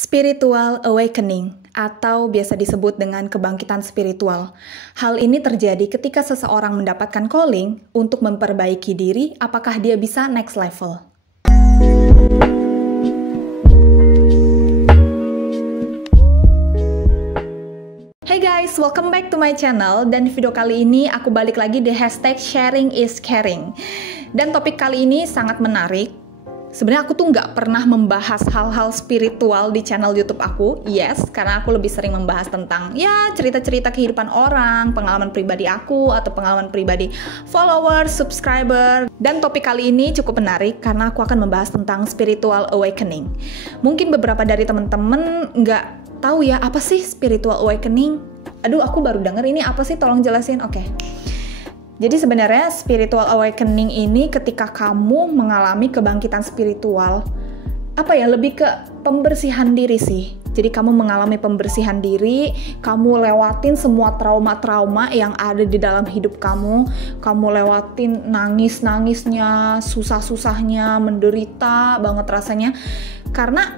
Spiritual awakening atau biasa disebut dengan kebangkitan spiritual. Hal ini terjadi ketika seseorang mendapatkan calling untuk memperbaiki diri, apakah dia bisa next level. Hey guys, welcome back to my channel. Dan di video kali ini aku balik lagi di hashtag sharing is caring. Dan topik kali ini sangat menarik. Sebenarnya aku tuh nggak pernah membahas hal-hal spiritual di channel YouTube aku, yes, karena aku lebih sering membahas tentang ya cerita-cerita kehidupan orang, pengalaman pribadi aku atau pengalaman pribadi followers, subscriber. Dan topik kali ini cukup menarik karena aku akan membahas tentang spiritual awakening. Mungkin beberapa dari teman-teman nggak tahu ya apa sih spiritual awakening. Aduh, aku baru denger ini apa sih? Tolong jelasin. Oke. Jadi sebenarnya spiritual awakening ini ketika kamu mengalami kebangkitan spiritual, lebih ke pembersihan diri sih. Jadi kamu mengalami pembersihan diri, kamu lewatin semua trauma-trauma yang ada di dalam hidup kamu lewatin nangis-nangisnya, susah-susahnya, menderita banget rasanya. Karena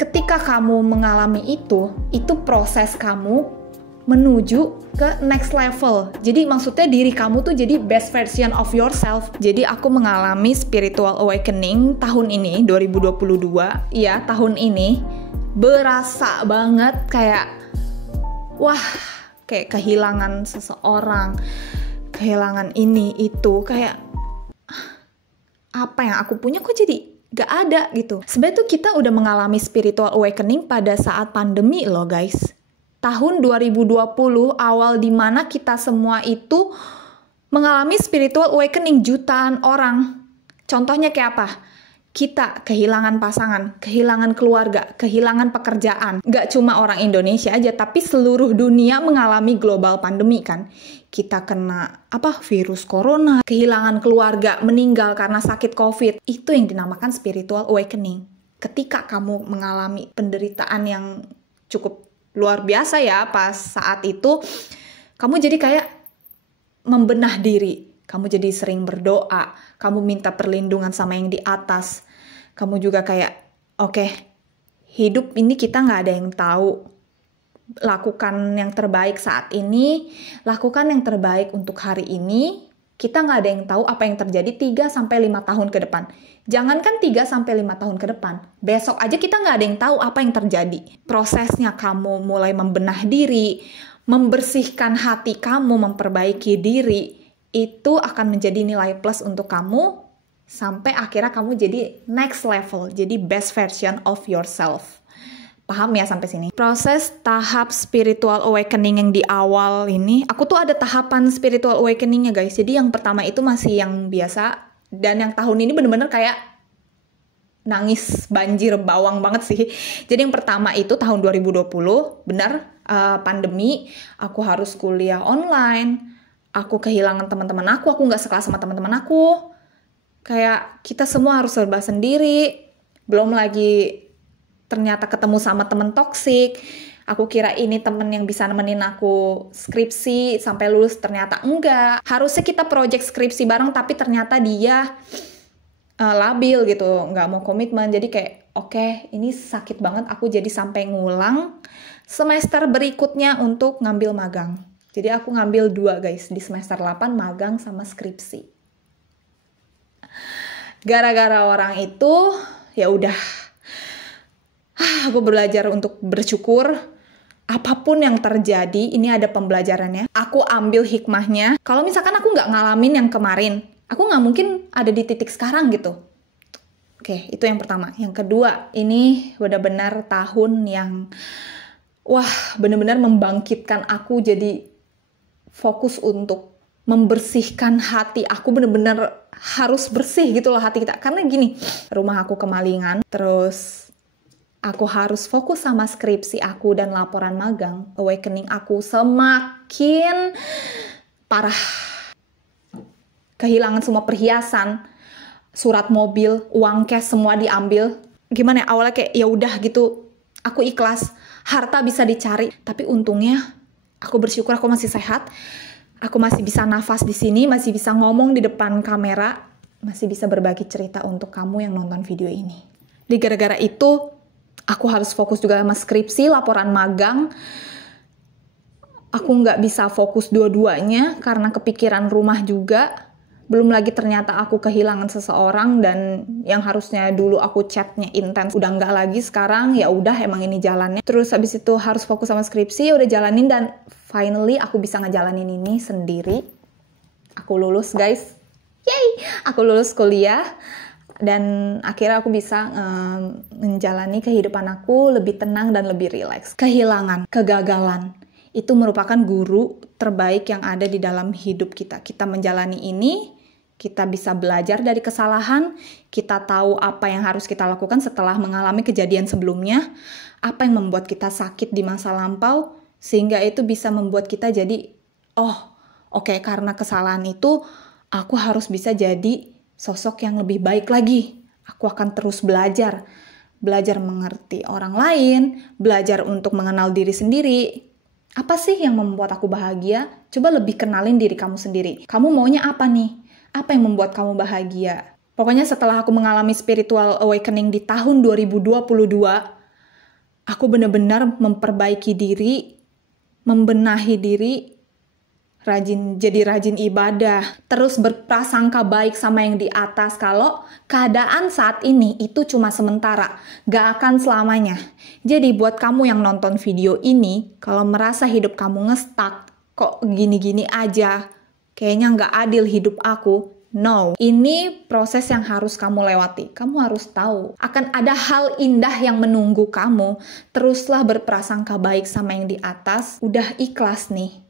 ketika kamu mengalami itu proses kamu menuju ke next level. Jadi maksudnya diri kamu tuh jadi best version of yourself. Jadi aku mengalami spiritual awakening tahun ini, 2022. Ya, tahun ini berasa banget kayak kayak kehilangan seseorang, kehilangan ini, itu, kayak apa yang aku punya kok jadi gak ada gitu. Sebenarnya tuh kita udah mengalami spiritual awakening pada saat pandemi loh guys. Tahun 2020 awal dimana kita semua itu mengalami spiritual awakening jutaan orang. Contohnya kayak apa? Kita kehilangan pasangan, kehilangan keluarga, kehilangan pekerjaan. Gak cuma orang Indonesia aja, tapi seluruh dunia mengalami global pandemi kan. Kita kena virus corona, kehilangan keluarga, meninggal karena sakit COVID. Itu yang dinamakan spiritual awakening. Ketika kamu mengalami penderitaan yang cukup luar biasa ya, pas saat itu kamu jadi kayak membenah diri, kamu jadi sering berdoa, kamu minta perlindungan sama yang di atas, kamu juga kayak hidup ini kita nggak ada yang tahu, lakukan yang terbaik saat ini, lakukan yang terbaik untuk hari ini. Kita nggak ada yang tahu apa yang terjadi 3-5 tahun ke depan. Jangankan 3-5 tahun ke depan, besok aja kita nggak ada yang tahu apa yang terjadi. Prosesnya kamu mulai membenah diri, membersihkan hati kamu, memperbaiki diri, itu akan menjadi nilai plus untuk kamu, sampai akhirnya kamu jadi next level, jadi best version of yourself. Paham ya sampai sini? Proses tahap spiritual awakening yang di awal ini, aku tuh ada tahapan spiritual awakeningnya guys. Jadi yang pertama itu masih yang biasa, dan yang tahun ini bener-bener kayak nangis banjir bawang banget sih. Jadi yang pertama itu tahun 2020, benar pandemi, aku harus kuliah online, aku kehilangan teman-teman aku nggak sekelas sama teman-teman aku. Kayak kita semua harus serba sendiri, belum lagi ternyata ketemu sama temen toksik. Aku kira ini temen yang bisa nemenin aku skripsi sampai lulus, ternyata enggak. Harusnya kita project skripsi bareng, tapi ternyata dia labil gitu, nggak mau komitmen. Jadi kayak ini sakit banget. Aku jadi sampai ngulang semester berikutnya untuk ngambil magang. Jadi aku ngambil 2 guys, di semester 8 magang sama skripsi. Gara-gara orang itu, ya udah. Aku belajar untuk bersyukur. Apapun yang terjadi, ini ada pembelajarannya. Aku ambil hikmahnya. Kalau misalkan aku nggak ngalamin yang kemarin, aku nggak mungkin ada di titik sekarang gitu. Oke, itu yang pertama. Yang kedua, ini benar-benar tahun yang benar-benar membangkitkan aku jadi fokus untuk membersihkan hati. Aku benar-benar harus bersih gitu loh hati kita. Karena gini, rumah aku kemalingan, terus aku harus fokus sama skripsi aku dan laporan magang. Awakening aku semakin parah. Kehilangan semua perhiasan, surat mobil, uang cash semua diambil. Gimana ya, awalnya kayak ya udah gitu, aku ikhlas, harta bisa dicari. Tapi untungnya aku bersyukur aku masih sehat. Aku masih bisa nafas di sini, masih bisa ngomong di depan kamera, masih bisa berbagi cerita untuk kamu yang nonton video ini. Di gara-gara itu Aku harus fokus juga sama skripsi, laporan magang. Aku nggak bisa fokus dua-duanya karena kepikiran rumah juga. Belum lagi ternyata aku kehilangan seseorang dan yang harusnya dulu aku chatnya intens udah nggak lagi sekarang. Ya udah, emang ini jalannya. Terus habis itu harus fokus sama skripsi, udah jalanin dan finally aku bisa ngejalanin ini sendiri. Aku lulus guys, yay! Aku lulus kuliah dan akhirnya aku bisa menjalani kehidupan aku lebih tenang dan lebih rileks. Kehilangan, kegagalan itu merupakan guru terbaik yang ada di dalam hidup kita. Kita menjalani ini, kita bisa belajar dari kesalahan, kita tahu apa yang harus kita lakukan setelah mengalami kejadian sebelumnya, apa yang membuat kita sakit di masa lampau, sehingga itu bisa membuat kita jadi, oke, karena kesalahan itu, aku harus bisa jadi sosok yang lebih baik lagi. Aku akan terus belajar mengerti orang lain, belajar untuk mengenal diri sendiri. Apa sih yang membuat aku bahagia? Coba lebih kenalin diri kamu sendiri. Kamu maunya apa nih? Apa yang membuat kamu bahagia? Pokoknya setelah aku mengalami spiritual awakening di tahun 2022, aku benar-benar memperbaiki diri, membenahi diri, jadi rajin ibadah, terus berprasangka baik sama yang di atas kalau keadaan saat ini itu cuma sementara, gak akan selamanya. Jadi buat kamu yang nonton video ini, kalau merasa hidup kamu ngestak, kok gini-gini aja, kayaknya gak adil hidup aku, no. Ini proses yang harus kamu lewati. Kamu harus tahu, akan ada hal indah yang menunggu kamu. Teruslah berprasangka baik sama yang di atas, udah ikhlas nih.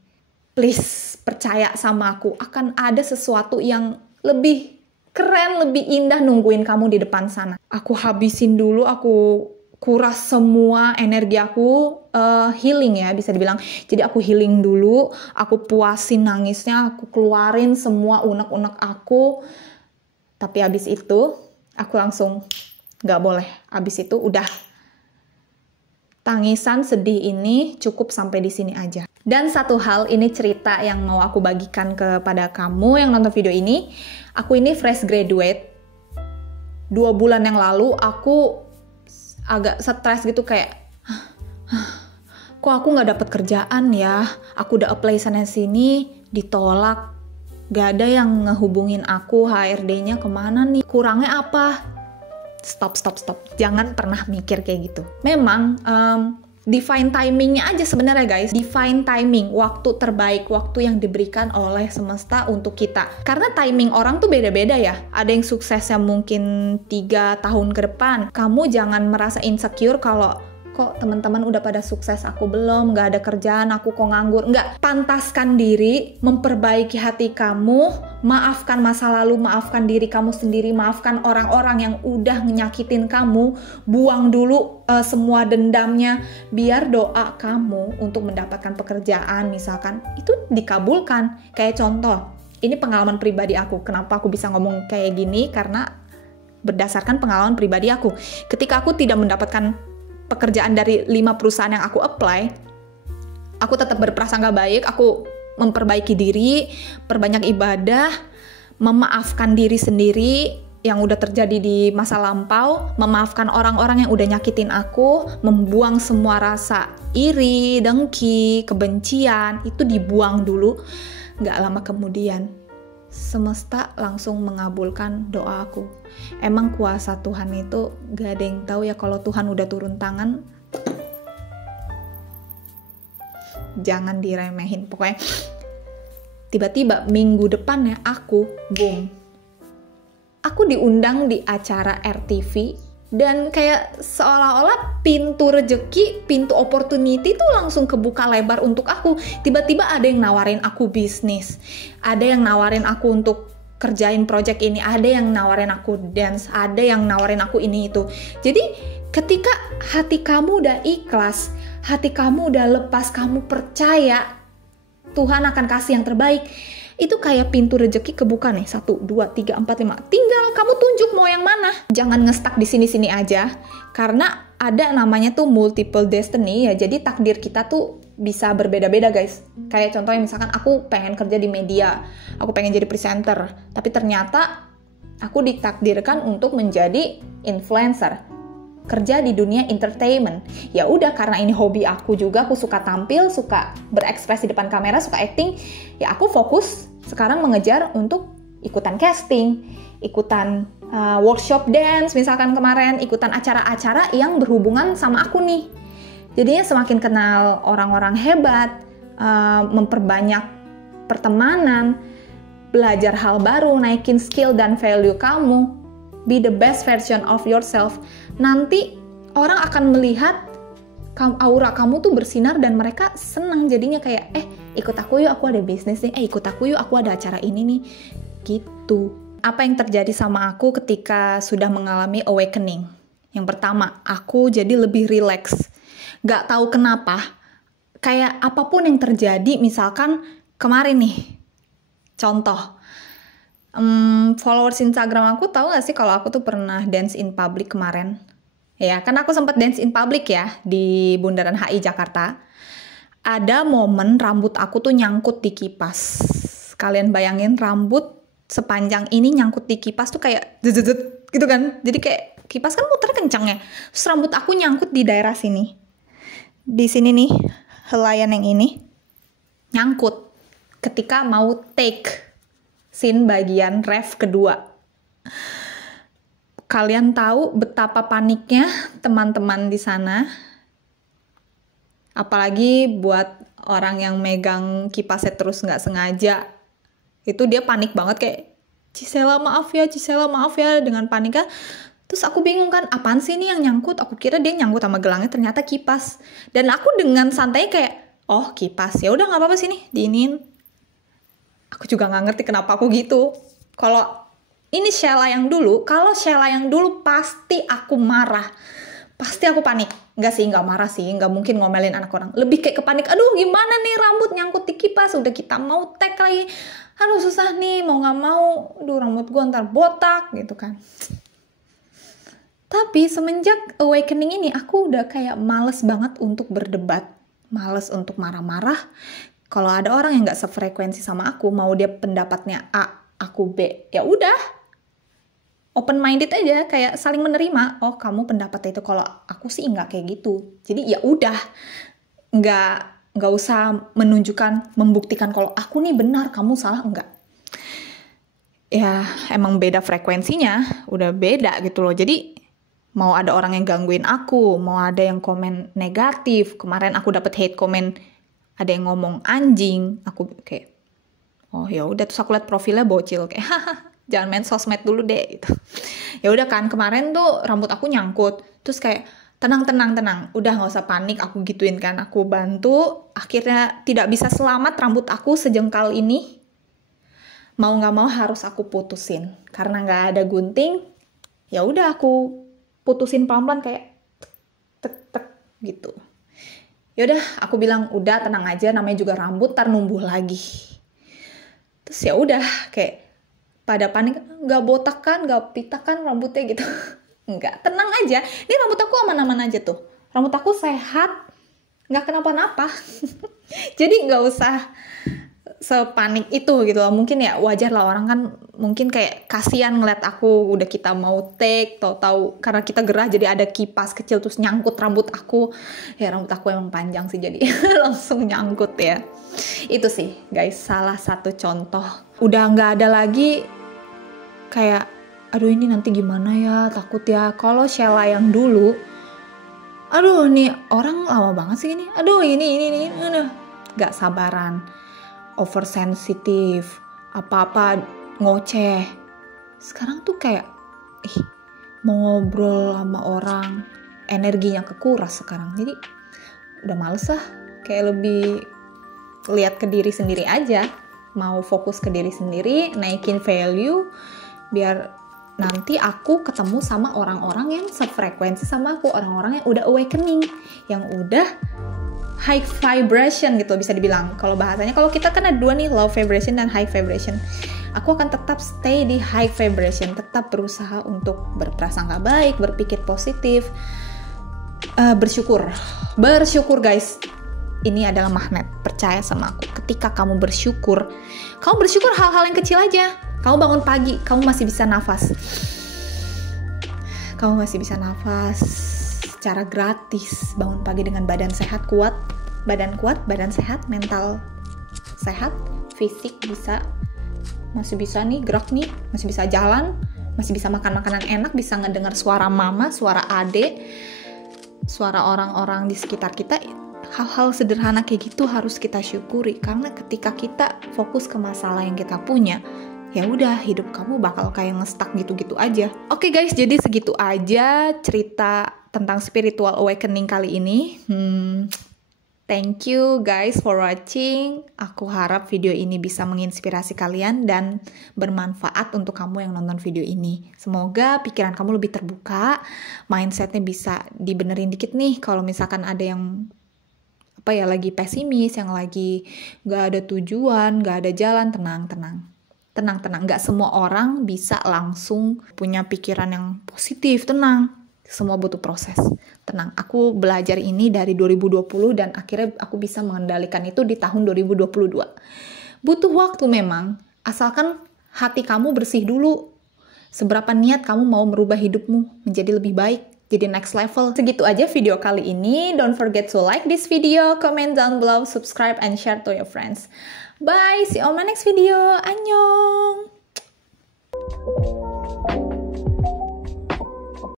Please, percaya sama aku, akan ada sesuatu yang lebih keren, lebih indah nungguin kamu di depan sana. Aku habisin dulu, aku kuras semua energi aku, healing ya bisa dibilang. Jadi aku healing dulu, aku puasin nangisnya, aku keluarin semua unek-unek aku. Tapi habis itu, aku langsung gak boleh. Habis itu udah, tangisan sedih ini cukup sampai di sini aja. Dan satu hal, ini cerita yang mau aku bagikan kepada kamu yang nonton video ini. Aku ini fresh graduate. 2 bulan yang lalu aku agak stres gitu kayak, kok aku gak dapet kerjaan ya? Aku udah apply sana-sini, ditolak. Gak ada yang ngehubungin aku, HRD-nya kemana nih? Kurangnya apa? Stop. Jangan pernah mikir kayak gitu. Memang, divine timingnya aja sebenarnya guys. Divine timing, waktu terbaik, waktu yang diberikan oleh semesta untuk kita. Karena timing orang tuh beda-beda ya. Ada yang suksesnya mungkin 3 tahun ke depan. Kamu jangan merasa insecure kalau kok teman-teman udah pada sukses, aku belum, gak ada kerjaan, aku kok nganggur. Enggak, pantaskan diri, memperbaiki hati kamu, maafkan masa lalu, maafkan diri kamu sendiri, maafkan orang-orang yang udah nyakitin kamu, buang dulu semua dendamnya, biar doa kamu untuk mendapatkan pekerjaan misalkan, itu dikabulkan. Kayak contoh, ini pengalaman pribadi aku, kenapa aku bisa ngomong kayak gini, karena berdasarkan pengalaman pribadi aku. Ketika aku tidak mendapatkan pekerjaan dari 5 perusahaan yang aku apply, aku tetap berprasangka baik, aku memperbaiki diri, perbanyak ibadah, memaafkan diri sendiri yang udah terjadi di masa lampau, memaafkan orang-orang yang udah nyakitin aku, membuang semua rasa iri, dengki, kebencian, itu dibuang dulu. Gak lama kemudian, semesta langsung mengabulkan doa aku. Emang kuasa Tuhan itu gak ada yang tahu ya, kalau Tuhan udah turun tangan, jangan diremehin. Pokoknya tiba-tiba minggu depannya aku diundang di acara RTV, dan kayak seolah-olah pintu rejeki, pintu opportunity tuh langsung kebuka lebar untuk aku. Tiba-tiba ada yang nawarin aku bisnis, ada yang nawarin aku untuk kerjain project ini, ada yang nawarin aku dance, ada yang nawarin aku ini itu. Jadi ketika hati kamu udah ikhlas, hati kamu udah lepas, kamu percaya Tuhan akan kasih yang terbaik, itu kayak pintu rejeki kebuka nih, 1, 2, 3, 4, 5. Tinggal kamu tunjuk mau yang mana. Jangan ngestak di sini-sini aja, karena ada namanya tuh multiple destiny ya. Jadi takdir kita tuh bisa berbeda-beda guys. Kayak contohnya misalkan aku pengen kerja di media, aku pengen jadi presenter, tapi ternyata aku ditakdirkan untuk menjadi influencer. kerja di dunia entertainment. Ya udah, karena ini hobi aku juga, aku suka tampil, suka berekspresi depan kamera, suka acting, ya aku fokus sekarang mengejar untuk ikutan casting, ikutan workshop dance misalkan kemarin, ikutan acara-acara yang berhubungan sama aku nih. Jadinya semakin kenal orang-orang hebat, memperbanyak pertemanan, belajar hal baru, naikin skill dan value kamu, be the best version of yourself. Nanti orang akan melihat aura kamu tuh bersinar dan mereka senang, jadinya kayak ikut aku yuk, aku ada bisnis nih, ikut aku yuk, aku ada acara ini nih, gitu. Apa yang terjadi sama aku ketika sudah mengalami awakening? Yang pertama, aku jadi lebih relax. Gak tahu kenapa, kayak apapun yang terjadi, misalkan kemarin nih, contoh, followers Instagram aku tahu gak sih kalau aku tuh pernah dance in public kemarin? Ya, kan aku sempat dance in public ya di Bundaran HI Jakarta. Ada momen rambut aku tuh nyangkut di kipas. Kalian bayangin rambut sepanjang ini nyangkut di kipas tuh kayak zzzz gitu kan. Jadi kayak kipas kan muter kencang ya. Terus rambut aku nyangkut di daerah sini. Di sini nih, helaian yang ini nyangkut ketika mau take scene bagian ref kedua. Kalian tahu betapa paniknya teman-teman di sana. Apalagi buat orang yang megang kipasnya terus nggak sengaja. Itu dia panik banget kayak, Cisela maaf ya, dengan paniknya. Terus aku bingung kan, apaan sih ini yang nyangkut? Aku kira dia nyangkut sama gelangnya, ternyata kipas. Dan aku dengan santai kayak, oh kipas, ya udah nggak apa-apa sini, diinin. Aku juga nggak ngerti kenapa aku gitu. Kalau ini Sheila yang dulu, pasti aku marah. Pasti aku panik. Nggak marah sih, nggak mungkin ngomelin anak orang. Lebih kayak kepanik, aduh gimana nih rambut nyangkut di kipas, udah kita mau tag lagi. Aduh susah nih, mau nggak mau, aduh rambut gue ntar botak gitu kan. Tapi semenjak awakening ini, aku udah kayak males banget untuk berdebat. Males untuk marah-marah. Kalau ada orang yang nggak sefrekuensi sama aku, mau dia pendapatnya A, aku B, ya udah. Open minded aja, kayak saling menerima. Oh kamu pendapat itu, kalau aku sih nggak kayak gitu. Jadi ya udah, nggak usah membuktikan kalau aku nih benar, kamu salah, enggak. Ya emang beda frekuensinya, udah beda gitu loh. Jadi mau ada orang yang gangguin aku, mau ada yang komen negatif. Kemarin aku dapet hate comment, ada yang ngomong anjing, aku kayak, oh ya udah. Terus aku liat profilnya bocil kayak, jangan main sosmed dulu deh gitu. Ya udah kan, kemarin tuh rambut aku nyangkut, terus kayak tenang, udah nggak usah panik, aku gituin kan, aku bantu. Akhirnya tidak bisa selamat rambut aku sejengkal ini. Mau nggak mau harus aku putusin karena nggak ada gunting. Ya udah aku putusin pelan-pelan kayak tek gitu. Ya udah aku bilang udah tenang aja, namanya juga rambut tar numbuh lagi. Terus ya udah kayak pada panik, nggak botak kan, nggak pitak kan rambutnya gitu. Enggak, tenang aja. Ini rambut aku aman-aman aja tuh. Rambut aku sehat, nggak kenapa-napa. Jadi nggak usah sepanik itu gitu loh. Mungkin ya wajar lah, orang kan mungkin kayak kasihan ngeliat aku udah kita mau take, tahu karena kita gerah jadi ada kipas kecil terus nyangkut rambut aku. Ya rambut aku emang panjang sih, jadi langsung nyangkut ya. Itu sih guys, salah satu contoh. Udah nggak ada lagi kayak, aduh ini nanti gimana ya, takut ya. Kalau Sheila yang dulu, aduh nih orang lama banget sih ini, aduh ini, gak sabaran, oversensitif, apa-apa ngoceh. Sekarang tuh kayak, mau ngobrol sama orang, energinya kekuras sekarang. Jadi udah males lah, kayak lebih lihat ke diri sendiri aja, mau fokus ke diri sendiri, naikin value, biar nanti aku ketemu sama orang-orang yang sefrekuensi sama aku, orang-orang yang udah awakening, yang udah high vibration gitu bisa dibilang. Kalau bahasanya, kalau kita kan ada dua nih, low vibration dan high vibration. Aku akan tetap stay di high vibration, tetap berusaha untuk berprasangka baik, berpikir positif, bersyukur guys. Ini adalah magnet, percaya sama aku. Ketika kamu bersyukur hal-hal yang kecil aja. Kamu bangun pagi, kamu masih bisa nafas. secara gratis. Bangun pagi dengan badan sehat, badan kuat, badan sehat, mental sehat, fisik bisa, masih bisa nih gerak nih, masih bisa jalan, masih bisa makan makanan enak, bisa ngedengar suara mama, suara adek, suara orang-orang di sekitar kita. Hal-hal sederhana kayak gitu harus kita syukuri, karena ketika kita fokus ke masalah yang kita punya, ya udah, hidup kamu bakal kayak ngestak gitu-gitu aja. Oke guys, jadi segitu aja cerita tentang spiritual awakening kali ini. Thank you guys for watching. Aku harap video ini bisa menginspirasi kalian dan bermanfaat untuk kamu yang nonton video ini. Semoga pikiran kamu lebih terbuka, mindsetnya bisa dibenerin dikit nih. Kalau misalkan ada yang lagi pesimis, yang lagi gak ada tujuan, gak ada jalan, tenang. Gak semua orang bisa langsung punya pikiran yang positif, tenang. Semua butuh proses. Tenang, aku belajar ini dari 2020 dan akhirnya aku bisa mengendalikan itu di tahun 2022. Butuh waktu memang, asalkan hati kamu bersih dulu. Seberapa niat kamu mau merubah hidupmu menjadi lebih baik, jadi next level. Segitu aja video kali ini. Don't forget to like this video, comment down below, subscribe, and share to your friends. Bye, see you on my next video. Annyeong!